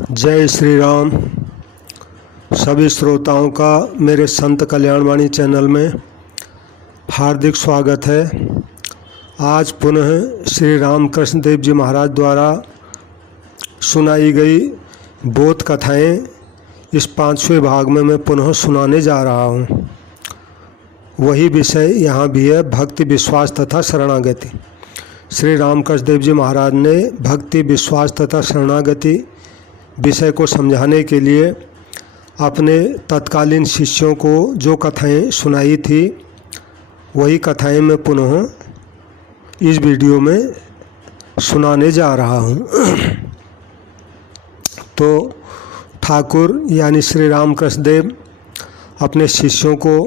जय श्री राम। सभी श्रोताओं का मेरे संत कल्याणवाणी चैनल में हार्दिक स्वागत है। आज पुनः श्री रामकृष्ण देव जी महाराज द्वारा सुनाई गई बोध कथाएं इस 5वें भाग में मैं पुनः सुनाने जा रहा हूँ। वही विषय यहाँ भी है, भक्ति, विश्वास तथा शरणागति। श्री रामकृष्ण देव जी महाराज ने भक्ति, विश्वास तथा शरणागति विषय को समझाने के लिए अपने तत्कालीन शिष्यों को जो कथाएं सुनाई थी वही कथाएं मैं पुनः इस वीडियो में सुनाने जा रहा हूं। तो ठाकुर यानी श्री रामकृष्ण देव अपने शिष्यों को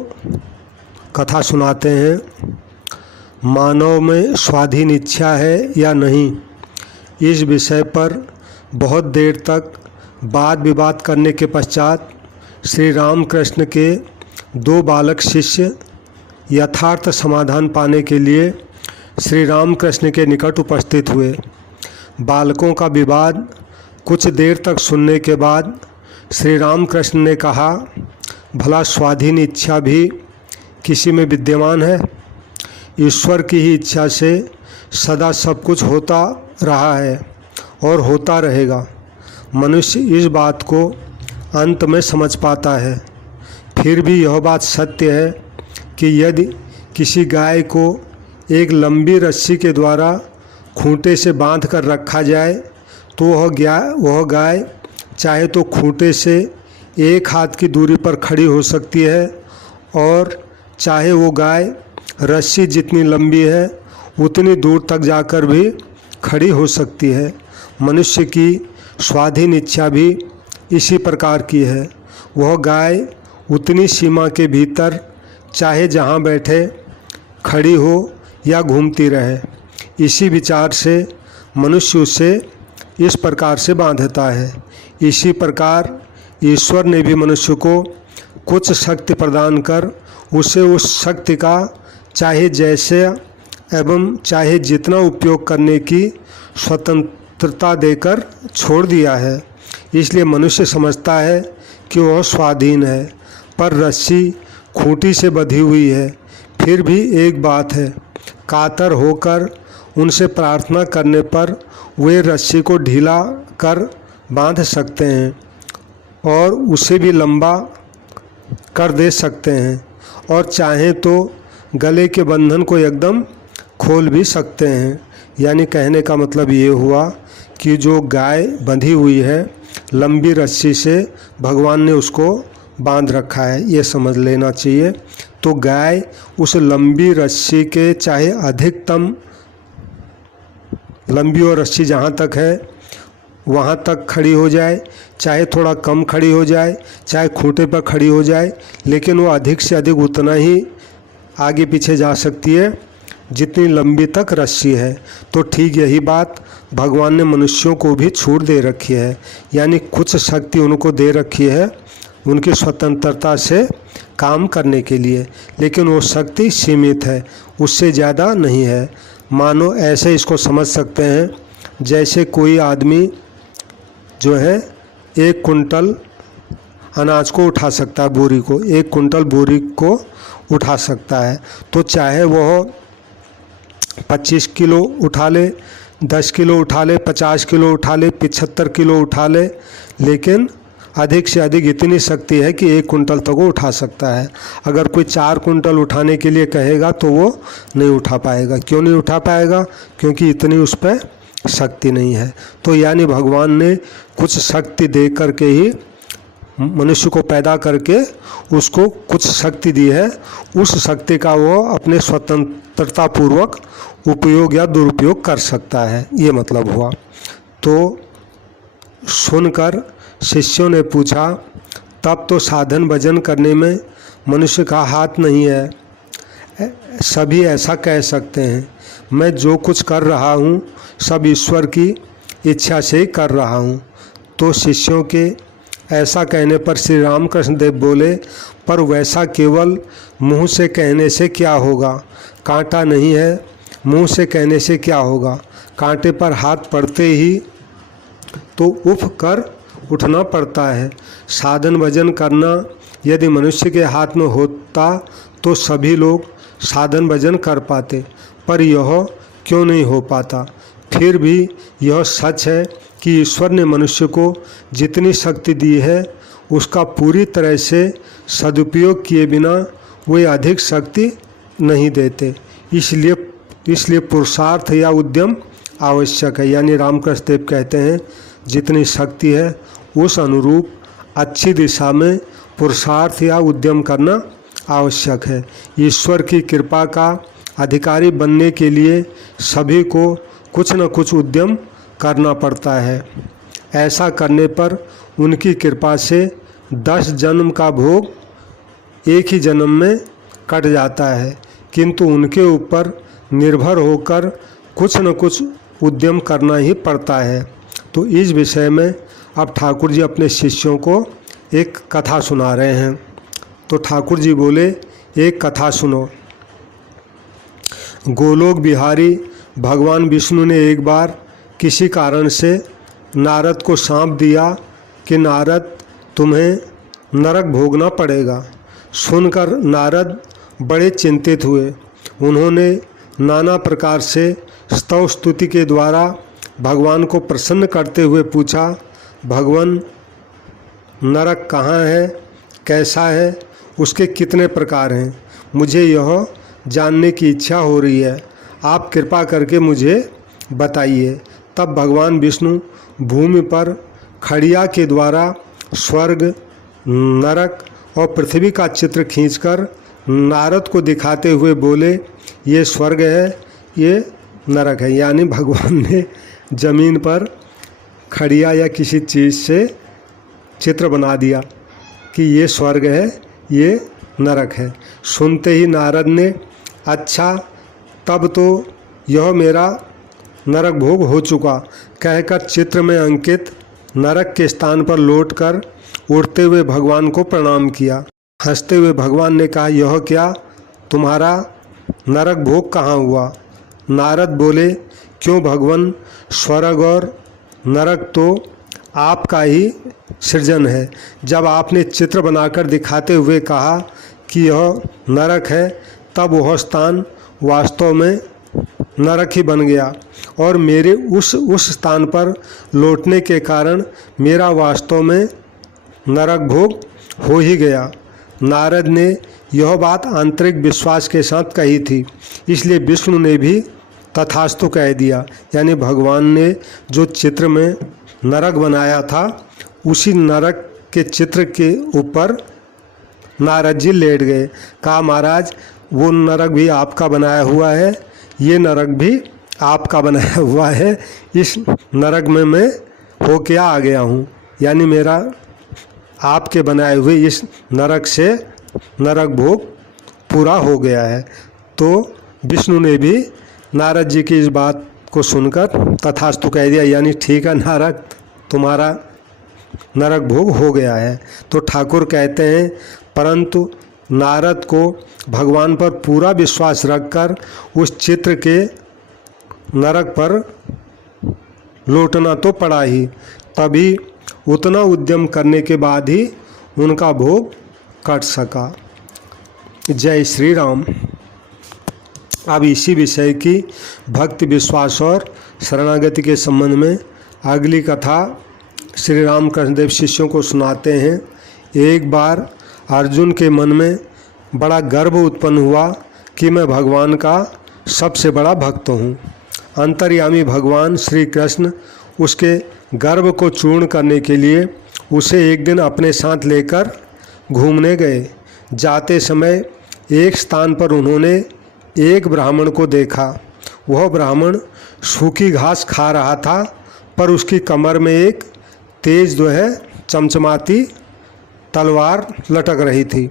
कथा सुनाते हैं। मानव में स्वाधीन इच्छा है या नहीं, इस विषय पर बहुत देर तक वाद विवाद करने के पश्चात श्री रामकृष्ण के दो बालक शिष्य यथार्थ समाधान पाने के लिए श्री रामकृष्ण के निकट उपस्थित हुए। बालकों का विवाद कुछ देर तक सुनने के बाद श्री रामकृष्ण ने कहा, भला स्वाधीन इच्छा भी किसी में विद्यमान है? ईश्वर की ही इच्छा से सदा सब कुछ होता रहा है और होता रहेगा। मनुष्य इस बात को अंत में समझ पाता है। फिर भी यह बात सत्य है कि यदि किसी गाय को एक लंबी रस्सी के द्वारा खूंटे से बांध कर रखा जाए तो वह गाय चाहे तो खूंटे से एक हाथ की दूरी पर खड़ी हो सकती है और चाहे वो गाय रस्सी जितनी लंबी है उतनी दूर तक जाकर भी खड़ी हो सकती है। मनुष्य की स्वाधीन इच्छा भी इसी प्रकार की है। वह गाय उतनी सीमा के भीतर चाहे जहाँ बैठे खड़ी हो या घूमती रहे। इसी विचार से मनुष्य उसे इस प्रकार से बांधता है। इसी प्रकार ईश्वर ने भी मनुष्य को कुछ शक्ति प्रदान कर उसे उस शक्ति का चाहे जैसे एवं चाहे जितना उपयोग करने की स्वतंत्रता देकर छोड़ दिया है। इसलिए मनुष्य समझता है कि वह स्वाधीन है, पर रस्सी खूंटी से बंधी हुई है। फिर भी एक बात है, कातर होकर उनसे प्रार्थना करने पर वे रस्सी को ढीला कर बांध सकते हैं और उसे भी लंबा कर दे सकते हैं और चाहें तो गले के बंधन को एकदम खोल भी सकते हैं। यानी कहने का मतलब ये हुआ कि जो गाय बंधी हुई है लंबी रस्सी से, भगवान ने उसको बांध रखा है, ये समझ लेना चाहिए। तो गाय उस लंबी रस्सी के चाहे अधिकतम लंबी और रस्सी जहाँ तक है वहाँ तक खड़ी हो जाए, चाहे थोड़ा कम खड़ी हो जाए, चाहे खूंटे पर खड़ी हो जाए, लेकिन वो अधिक से अधिक उतना ही आगे पीछे जा सकती है जितनी लंबी तक रस्सी है। तो ठीक यही बात भगवान ने मनुष्यों को भी छूट दे रखी है, यानी कुछ शक्ति उनको दे रखी है उनकी स्वतंत्रता से काम करने के लिए, लेकिन वो शक्ति सीमित है, उससे ज़्यादा नहीं है। मानो ऐसे इसको समझ सकते हैं जैसे कोई आदमी जो है 1 कुंटल अनाज को उठा सकता है, बोरी को 1 कुंटल बोरी को उठा सकता है। तो चाहे वह 25 किलो उठा ले, 10 किलो उठा ले, 50 किलो उठा ले, 75 किलो उठा ले, लेकिन अधिक से अधिक इतनी शक्ति है कि 1 कुंटल तक वो उठा सकता है। अगर कोई 4 कुंटल उठाने के लिए कहेगा तो वो नहीं उठा पाएगा। क्यों नहीं उठा पाएगा? क्योंकि इतनी उस पर शक्ति नहीं है। तो यानी भगवान ने कुछ शक्ति दे करके ही मनुष्य को पैदा करके उसको कुछ शक्ति दी है, उस शक्ति का वो अपने स्वतंत्रता पूर्वक उपयोग या दुरुपयोग कर सकता है, ये मतलब हुआ। तो सुनकर शिष्यों ने पूछा, तब तो साधन भजन करने में मनुष्य का हाथ नहीं है, सभी ऐसा कह सकते हैं। मैं जो कुछ कर रहा हूँ सब ईश्वर की इच्छा से ही कर रहा हूँ। तो शिष्यों के ऐसा कहने पर श्री रामकृष्ण देव बोले, पर वैसा केवल मुंह से कहने से क्या होगा? कांटा नहीं है, मुंह से कहने से क्या होगा? कांटे पर हाथ पड़ते ही तो उफ कर उठना पड़ता है। साधन भजन करना यदि मनुष्य के हाथ में होता तो सभी लोग साधन भजन कर पाते, पर यह क्यों नहीं हो पाता। फिर भी यह सच है कि ईश्वर ने मनुष्य को जितनी शक्ति दी है उसका पूरी तरह से सदुपयोग किए बिना वे अधिक शक्ति नहीं देते। इसलिए पुरुषार्थ या उद्यम आवश्यक है। यानी रामकृष्ण देव कहते हैं जितनी शक्ति है उस अनुरूप अच्छी दिशा में पुरुषार्थ या उद्यम करना आवश्यक है। ईश्वर की कृपा का अधिकारी बनने के लिए सभी को कुछ न कुछ उद्यम करना पड़ता है। ऐसा करने पर उनकी कृपा से 10 जन्म का भोग एक ही जन्म में कट जाता है, किंतु उनके ऊपर निर्भर होकर कुछ न कुछ उद्यम करना ही पड़ता है। तो इस विषय में अब ठाकुर जी अपने शिष्यों को एक कथा सुना रहे हैं। तो ठाकुर जी बोले, एक कथा सुनो। गोलोक बिहारी भगवान विष्णु ने एक बार किसी कारण से नारद को सांप दिया कि नारद तुम्हें नरक भोगना पड़ेगा। सुनकर नारद बड़े चिंतित हुए। उन्होंने नाना प्रकार से स्तव स्तुति के द्वारा भगवान को प्रसन्न करते हुए पूछा, भगवान नरक कहाँ है, कैसा है, उसके कितने प्रकार हैं, मुझे यह जानने की इच्छा हो रही है, आप कृपा करके मुझे बताइए। तब भगवान विष्णु भूमि पर खड़िया के द्वारा स्वर्ग, नरक और पृथ्वी का चित्र खींचकर नारद को दिखाते हुए बोले, ये स्वर्ग है, ये नरक है। यानी भगवान ने जमीन पर खड़िया या किसी चीज़ से चित्र बना दिया कि ये स्वर्ग है, ये नरक है। सुनते ही नारद ने, अच्छा तब तो यह मेरा नरक भोग हो चुका, कहकर चित्र में अंकित नरक के स्थान पर लौटकर उड़ते हुए भगवान को प्रणाम किया। हंसते हुए भगवान ने कहा, यह क्या, तुम्हारा नरक भोग कहाँ हुआ। नारद बोले, क्यों भगवान, स्वर्ग और नरक तो आपका ही सृजन है। जब आपने चित्र बनाकर दिखाते हुए कहा कि यह नरक है, तब वह स्थान वास्तव में नरक ही बन गया और मेरे उस स्थान पर लौटने के कारण मेरा वास्तव में नरक भोग हो ही गया। नारद ने यह बात आंतरिक विश्वास के साथ कही थी, इसलिए विष्णु ने भी तथास्तु कह दिया। यानी भगवान ने जो चित्र में नरक बनाया था उसी नरक के चित्र के ऊपर नारद जी लेट गए। कहा, महाराज वो नरक भी आपका बनाया हुआ है, ये नरक भी आपका बनाया हुआ है, इस नरक में मैं होके आ गया हूँ। यानी मेरा आपके बनाए हुए इस नरक से नरक भोग पूरा हो गया है। तो विष्णु ने भी नारद जी की इस बात को सुनकर तथास्तु कह दिया, यानी ठीक है नारद, तुम्हारा नरक भोग हो गया है। तो ठाकुर कहते हैं, परंतु नारद को भगवान पर पूरा विश्वास रखकर उस चित्र के नरक पर लौटना तो पड़ा ही, तभी उतना उद्यम करने के बाद ही उनका भोग कट सका। जय श्री राम। अब इसी विषय की भक्ति, विश्वास और शरणागति के संबंध में अगली कथा श्री राम कृष्णदेव शिष्यों को सुनाते हैं। एक बार अर्जुन के मन में बड़ा गर्व उत्पन्न हुआ कि मैं भगवान का सबसे बड़ा भक्त हूँ। अंतर्यामी भगवान श्री कृष्ण उसके गर्व को चूर्ण करने के लिए उसे एक दिन अपने साथ लेकर घूमने गए। जाते समय एक स्थान पर उन्होंने एक ब्राह्मण को देखा। वह ब्राह्मण सूखी घास खा रहा था, पर उसकी कमर में एक तेज चमचमाती तलवार लटक रही थी।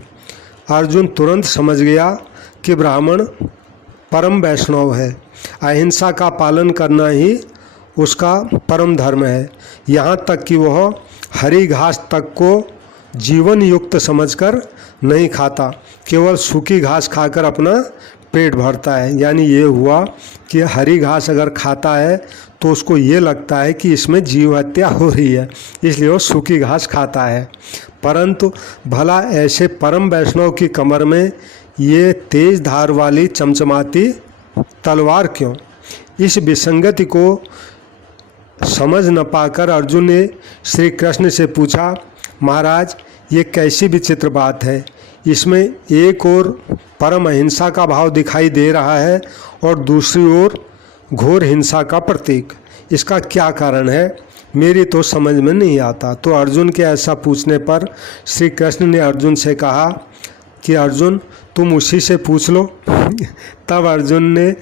अर्जुन तुरंत समझ गया कि ब्राह्मण परम वैष्णव है। अहिंसा का पालन करना ही उसका परम धर्म है। यहाँ तक कि वह हरी घास तक को जीवन युक्त समझकर नहीं खाता, केवल सूखी घास खाकर अपना पेट भरता है। यानी ये हुआ कि हरी घास अगर खाता है तो उसको ये लगता है कि इसमें जीव हत्या हो रही है, इसलिए वो सूखी घास खाता है। परंतु भला ऐसे परम वैष्णव की कमर में ये तेज धार वाली चमचमाती तलवार क्यों? इस विसंगति को समझ न पाकर अर्जुन ने श्री कृष्ण से पूछा, महाराज ये कैसी विचित्र बात है, इसमें एक ओर परम अहिंसा का भाव दिखाई दे रहा है और दूसरी ओर घोर हिंसा का प्रतीक, इसका क्या कारण है? मेरी तो समझ में नहीं आता। तो अर्जुन के ऐसा पूछने पर श्री कृष्ण ने अर्जुन से कहा कि अर्जुन तुम उसी से पूछ लो। तब अर्जुन ने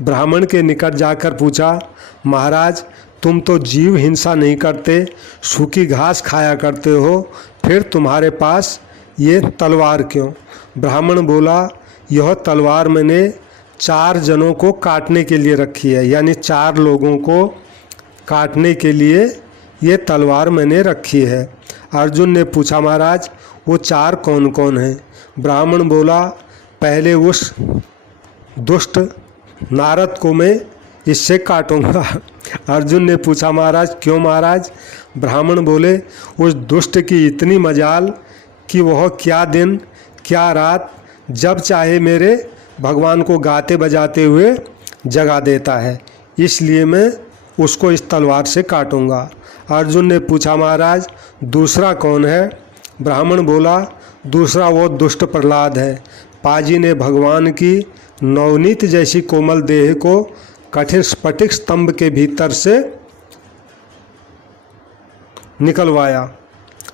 ब्राह्मण के निकट जाकर पूछा, महाराज तुम तो जीव हिंसा नहीं करते, सूखी घास खाया करते हो, फिर तुम्हारे पास ये तलवार क्यों? ब्राह्मण बोला, यह तलवार मैंने 4 जनों को काटने के लिए रखी है, यानी 4 लोगों को काटने के लिए ये तलवार मैंने रखी है। अर्जुन ने पूछा, महाराज वो 4 कौन कौन हैं? ब्राह्मण बोला, पहले उस दुष्ट नारद को मैं इससे काटूंगा। अर्जुन ने पूछा, महाराज क्यों महाराज? ब्राह्मण बोले, उस दुष्ट की इतनी मजाल कि वह क्या दिन क्या रात जब चाहे मेरे भगवान को गाते बजाते हुए जगा देता है, इसलिए मैं उसको इस तलवार से काटूंगा। अर्जुन ने पूछा, महाराज दूसरा कौन है? ब्राह्मण बोला, दूसरा वो दुष्ट प्रहलाद है। पाजी ने भगवान की नवनीत जैसी कोमल देह को कठिन स्फटिक स्तंभ के भीतर से निकलवाया,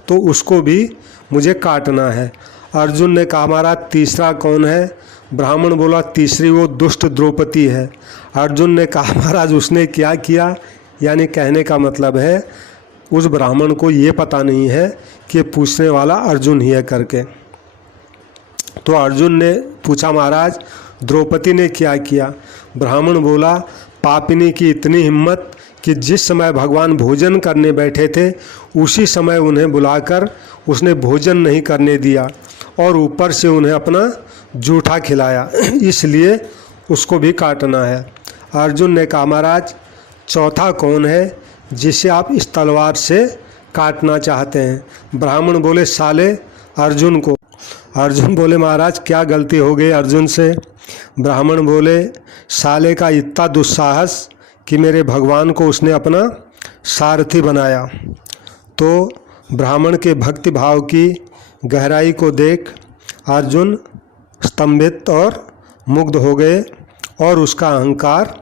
तो उसको भी मुझे काटना है। अर्जुन ने कहा, महाराज तीसरा कौन है? ब्राह्मण बोला, तीसरी वो दुष्ट द्रौपदी है। अर्जुन ने कहा, महाराज उसने क्या किया? यानी कहने का मतलब है उस ब्राह्मण को ये पता नहीं है कि पूछने वाला अर्जुन ही है करके। तो अर्जुन ने पूछा, महाराज द्रौपदी ने क्या किया? ब्राह्मण बोला, पापिनी की इतनी हिम्मत कि जिस समय भगवान भोजन करने बैठे थे उसी समय उन्हें बुलाकर उसने भोजन नहीं करने दिया और ऊपर से उन्हें अपना जूठा खिलाया, इसलिए उसको भी काटना है। अर्जुन ने कहा, महाराज चौथा कौन है जिसे आप इस तलवार से काटना चाहते हैं? ब्राह्मण बोले, साले अर्जुन को। अर्जुन बोले, महाराज क्या गलती हो गई अर्जुन से? ब्राह्मण बोले, साले का इतना दुस्साहस कि मेरे भगवान को उसने अपना सारथी बनाया। तो ब्राह्मण के भक्ति भाव की गहराई को देख अर्जुन स्तंभित और मुग्ध हो गए और उसका अहंकार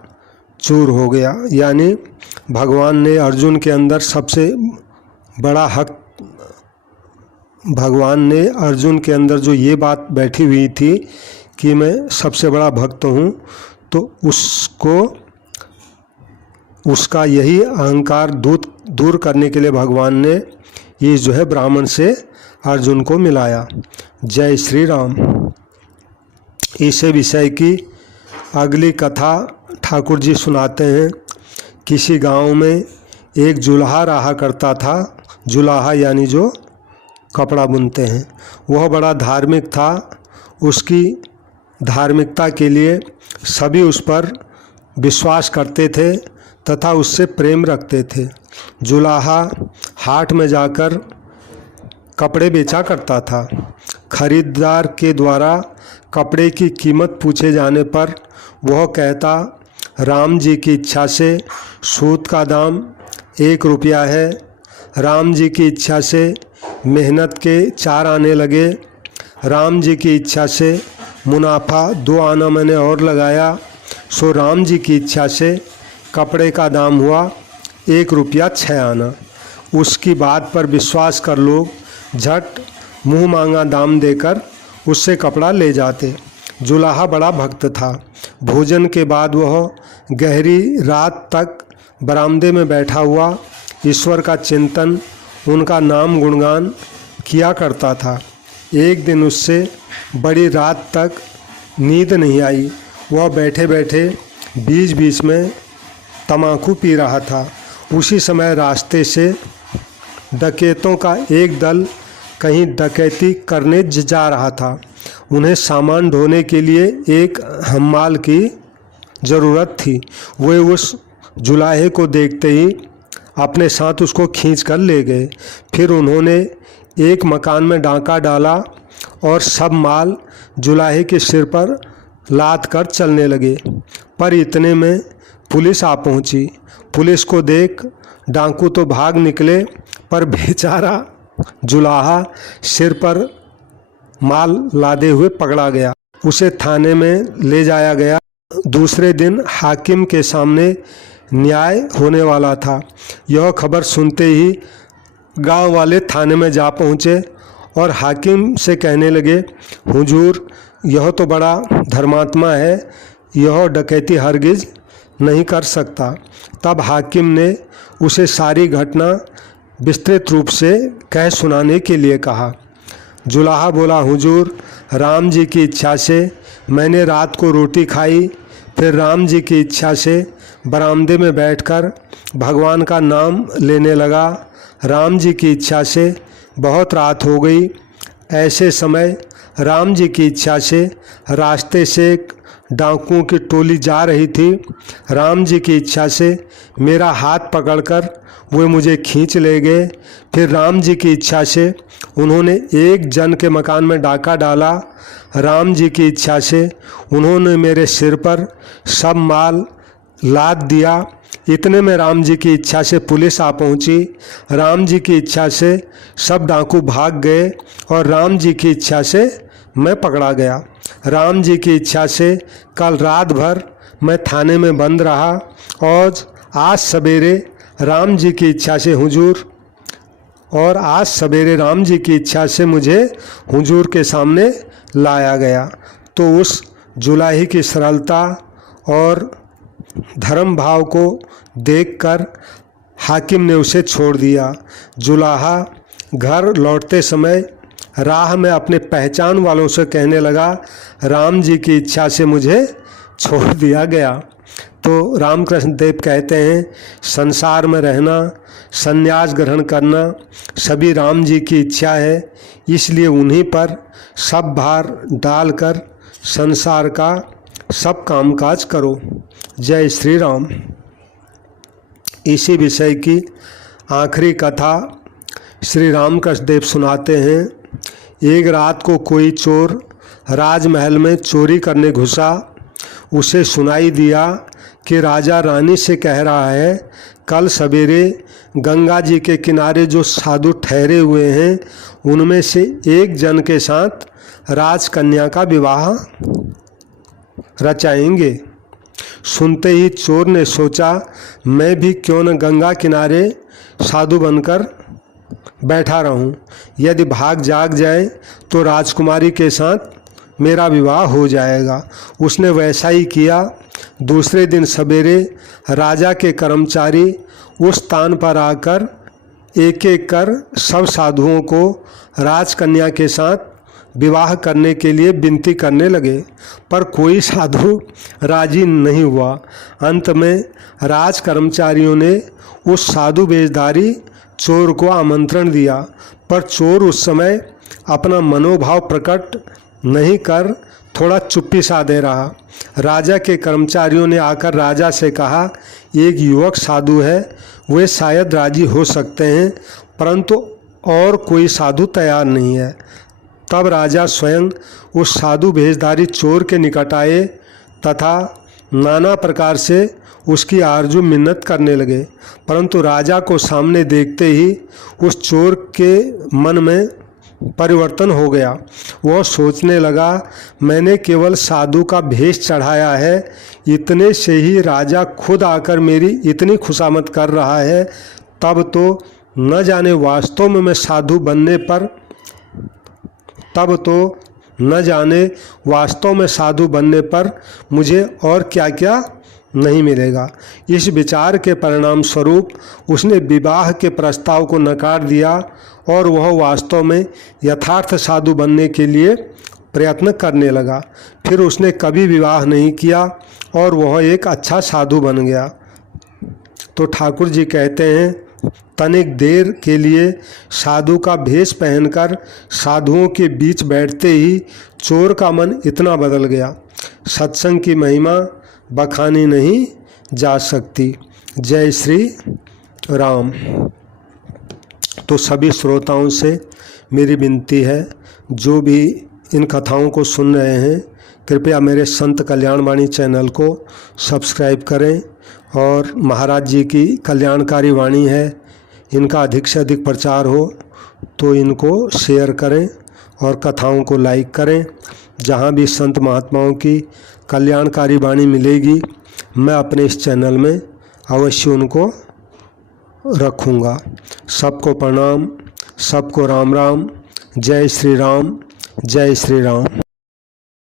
चूर हो गया। यानी भगवान ने अर्जुन के अंदर सबसे बड़ा हक, भगवान ने अर्जुन के अंदर जो ये बात बैठी हुई थी कि मैं सबसे बड़ा भक्त हूँ, तो उसको उसका यही अहंकार दूर करने के लिए भगवान ने ये जो है ब्राह्मण से अर्जुन को मिलाया। जय श्री राम। इसे विषय की अगली कथा ठाकुर जी सुनाते हैं। किसी गांव में एक जुलाहा रहा करता था। जुलाहा यानी जो कपड़ा बुनते हैं। वह बड़ा धार्मिक था। उसकी धार्मिकता के लिए सभी उस पर विश्वास करते थे तथा उससे प्रेम रखते थे। जुलाहा हाट में जाकर कपड़े बेचा करता था। खरीदार के द्वारा कपड़े की कीमत पूछे जाने पर वह कहता, राम जी की इच्छा से सूत का दाम 1 रुपया है। राम जी की इच्छा से मेहनत के 4 आने लगे। राम जी की इच्छा से मुनाफा 2 आना मैंने और लगाया, सो राम जी की इच्छा से कपड़े का दाम हुआ 1 रुपया 6 आना। उसकी बात पर विश्वास कर लोग झट मुँह मांगा दाम देकर उससे कपड़ा ले जाते। जुलाहा बड़ा भक्त था। भोजन के बाद वह गहरी रात तक बरामदे में बैठा हुआ ईश्वर का चिंतन, उनका नाम गुणगान किया करता था। एक दिन उससे बड़ी रात तक नींद नहीं आई। वह बैठे बैठे बीच बीच में तम्बाकू पी रहा था। उसी समय रास्ते से डकैतों का एक दल कहीं डकैती करने जा रहा था। उन्हें सामान ढोने के लिए एक हम्माल की ज़रूरत थी। वे उस जुलाहे को देखते ही अपने साथ उसको खींच कर ले गए। फिर उन्होंने एक मकान में डांका डाला और सब माल जुलाहे के सिर पर लाद कर चलने लगे। पर इतने में पुलिस आ पहुंची। पुलिस को देख डाकू तो भाग निकले, पर बेचारा जुलाहा सिर पर माल लादे हुए पकड़ा गया। उसे थाने में ले जाया गया। दूसरे दिन हाकिम के सामने न्याय होने वाला था। यह खबर सुनते ही गांव वाले थाने में जा पहुँचे और हाकिम से कहने लगे, हुजूर यह तो बड़ा धर्मात्मा है, यह डकैती हरगिज नहीं कर सकता। तब हाकिम ने उसे सारी घटना विस्तृत रूप से कह सुनाने के लिए कहा। जुलाहा बोला, हुजूर राम जी की इच्छा से मैंने रात को रोटी खाई, फिर राम जी की इच्छा से बरामदे में बैठकर भगवान का नाम लेने लगा। राम जी की इच्छा से बहुत रात हो गई। ऐसे समय राम जी की इच्छा से रास्ते से एक डाकुओं की टोली जा रही थी। राम जी की इच्छा से मेरा हाथ पकड़कर वे मुझे खींच ले गए। फिर राम जी की इच्छा से उन्होंने एक जन के मकान में डाका डाला। राम जी की इच्छा से उन्होंने मेरे सिर पर सब माल लाद दिया। इतने में राम जी की इच्छा से पुलिस आ पहुंची। राम जी की इच्छा से सब डाकू भाग गए और राम जी की इच्छा से मैं पकड़ा गया। राम जी की इच्छा से कल रात भर मैं थाने में बंद रहा और आज सवेरे राम जी की इच्छा से हुजूर मुझे हुजूर के सामने लाया गया। तो उस जुलाही की सरलता और धर्म भाव को देखकर हाकिम ने उसे छोड़ दिया। जुलाहा घर लौटते समय राह में अपने पहचान वालों से कहने लगा, राम जी की इच्छा से मुझे छोड़ दिया गया। तो रामकृष्ण देव कहते हैं, संसार में रहना, संन्यास ग्रहण करना सभी राम जी की इच्छा है, इसलिए उन्हीं पर सब भार डालकर संसार का सब कामकाज करो। जय श्री राम। इसी विषय की आखिरी कथा श्री रामकृष्ण देव सुनाते हैं। एक रात को कोई चोर राजमहल में चोरी करने घुसा। उसे सुनाई दिया कि राजा रानी से कह रहा है, कल सवेरे गंगा जी के किनारे जो साधु ठहरे हुए हैं उनमें से एक जन के साथ राजकन्या का विवाह रचाएंगे। सुनते ही चोर ने सोचा, मैं भी क्यों न गंगा किनारे साधु बनकर बैठा रहूं। यदि भाग जाग जाए तो राजकुमारी के साथ मेरा विवाह हो जाएगा। उसने वैसा ही किया। दूसरे दिन सवेरे राजा के कर्मचारी उस स्थान पर आकर एक एक कर सब साधुओं को राजकन्या के साथ विवाह करने के लिए विनती करने लगे, पर कोई साधु राजी नहीं हुआ। अंत में राज कर्मचारियों ने उस साधु वेशधारी चोर को आमंत्रण दिया, पर चोर उस समय अपना मनोभाव प्रकट नहीं कर थोड़ा चुप्पी साधे रहा। राजा के कर्मचारियों ने आकर राजा से कहा, एक युवक साधु है, वे शायद राजी हो सकते हैं, परंतु और कोई साधु तैयार नहीं है। तब राजा स्वयं उस साधु भेषधारी चोर के निकट आए तथा नाना प्रकार से उसकी आरजू मिन्नत करने लगे, परंतु राजा को सामने देखते ही उस चोर के मन में परिवर्तन हो गया। वह सोचने लगा, मैंने केवल साधु का भेष चढ़ाया है, इतने से ही राजा खुद आकर मेरी इतनी खुशामद कर रहा है, तब तो न जाने वास्तव में मैं साधु बनने पर मुझे और क्या क्या नहीं मिलेगा। इस विचार के परिणाम स्वरूप उसने विवाह के प्रस्ताव को नकार दिया और वह वास्तव में यथार्थ साधु बनने के लिए प्रयत्न करने लगा। फिर उसने कभी विवाह नहीं किया और वह एक अच्छा साधु बन गया। तो ठाकुर जी कहते हैं, तनिक देर के लिए साधु का भेष पहनकर साधुओं के बीच बैठते ही चोर का मन इतना बदल गया, सत्संग की महिमा बखानी नहीं जा सकती। जय श्री राम। तो सभी श्रोताओं से मेरी विनती है, जो भी इन कथाओं को सुन रहे हैं, कृपया मेरे संत कल्याणवाणी चैनल को सब्सक्राइब करें और महाराज जी की कल्याणकारी वाणी है, इनका अधिक से अधिक प्रचार हो तो इनको शेयर करें और कथाओं को लाइक करें। जहाँ भी संत महात्माओं की कल्याणकारी वाणी मिलेगी, मैं अपने इस चैनल में अवश्य उनको रखूँगा। सबको प्रणाम, सबको राम राम। जय श्री राम, जय श्री राम।